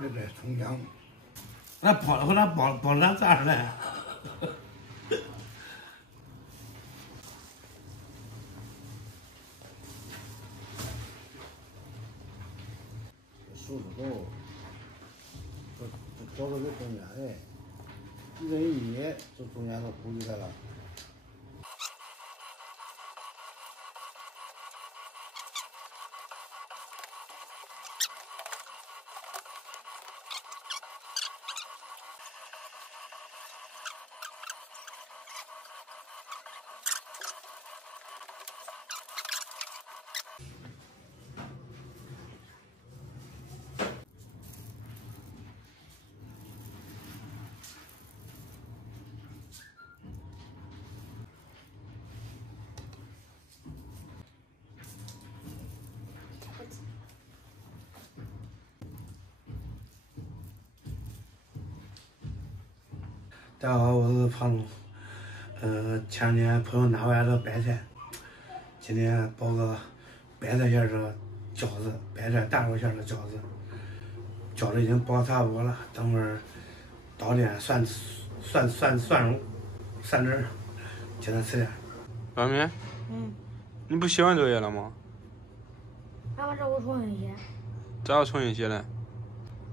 那个葱姜，那包了，那包那咋了？熟之后，这饺子的中间哎，一人一捏，这中间都糊起来了。大家好，我是胖龙。前天朋友拿回来的白菜，今天包个白菜馅的饺子，白菜大肉馅的饺子。饺子已经包差不多了，等会儿倒点蒜蓉、蒜汁儿，简单吃点。老米，你不写完作业了吗？爸爸让我重新写。咋要重新写呢？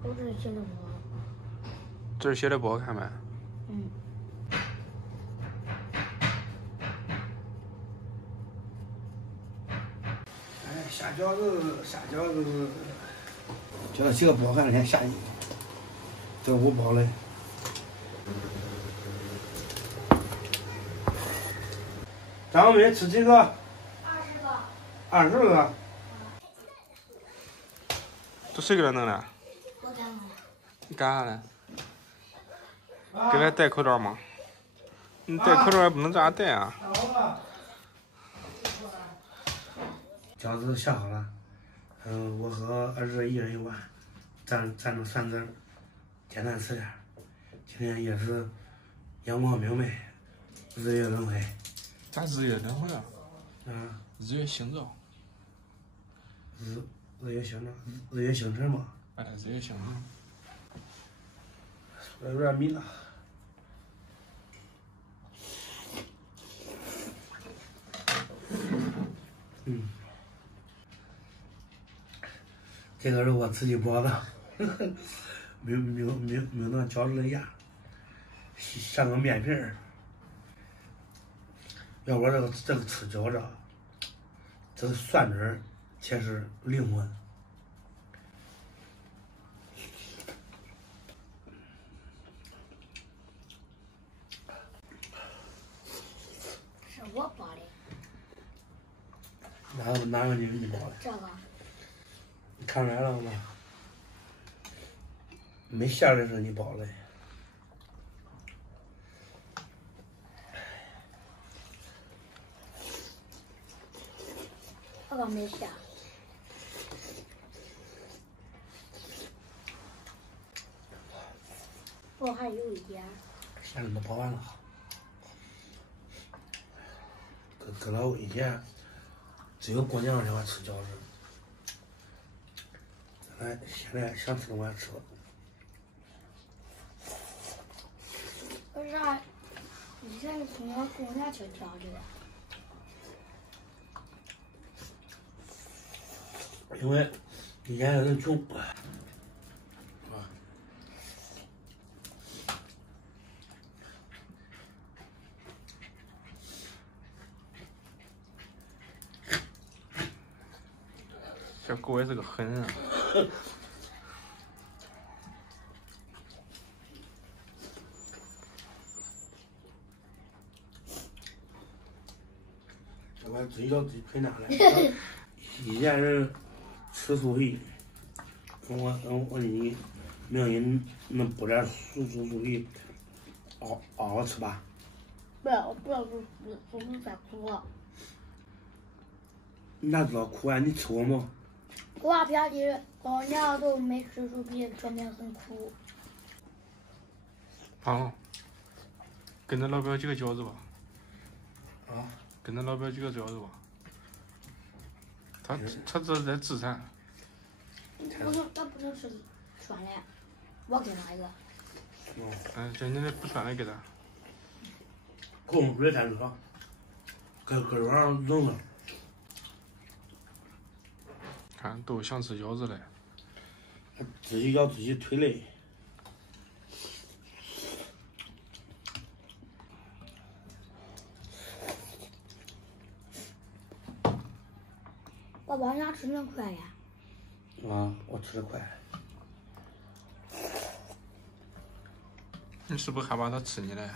我这写的不好。这儿写的不好看呗。哎，下饺子，叫他写个不好看的先下去。这我包的。张伟吃几个？20个。20个。都谁给他弄的？我干了。你干啥呢？给他戴口罩吗？你戴口罩也不能这样戴啊。饺子下好了，我和儿子一人一碗，蘸着蒜汁儿，简单吃点。今天也是阳光明媚，日月轮回。咋日月轮回啊？日月星照。日月星辰嘛。哎，日月星辰。有点米了。这个是我自己包的，没有那饺子的样，像个面皮儿。要我这个吃饺子，这个蒜汁儿才是灵魂。是我包的。哪个你包的？这个。你看出来了吗？没馅儿的是你包的。这个没馅。我还有一点。馅子都包完了。搁老我以前只有过年才会吃饺子。哎，现在想吃的我也吃了。为啥以前从我过年吃饺子？因为以前有人穷，这狗也是个狠人啊。我自己叫自己推拿的。以前人吃素肥，我建议明人能补点素肥，熬着吃吧。不要再苦了。你哪知道苦啊？你吃过吗？我爸表弟老娘都没吃出比说明很苦。好，跟着老表几个饺子吧。啊？跟着老表几个饺子吧。他这是在自残。他不能吃酸的。我给他一个。嗯，这你的不算的给他。空别太热，搁桌上冷了。看都想吃饺子了。自己咬自己腿嘞。爸爸，你咋吃那么快呀？啊，我吃的快。你是不是害怕他吃你嘞？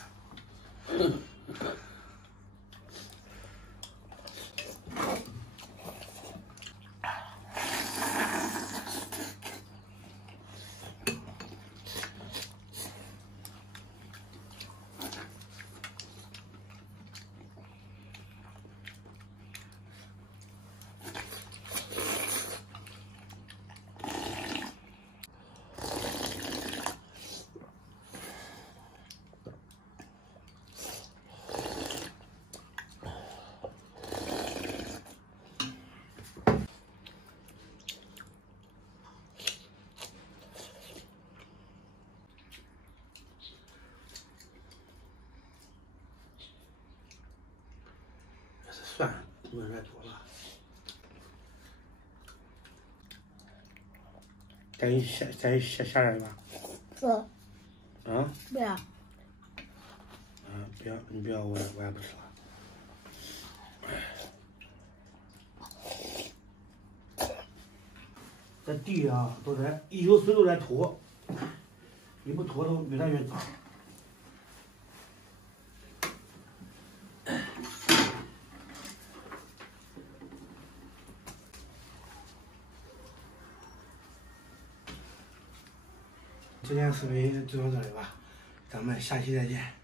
蒜不能太多了。再下点吧。是。啊？不要。不要，你不要，我也不吃了。这地啊，都在一有水都在拖，你不拖都越来越脏。今天视频就到这里吧，咱们下期再见。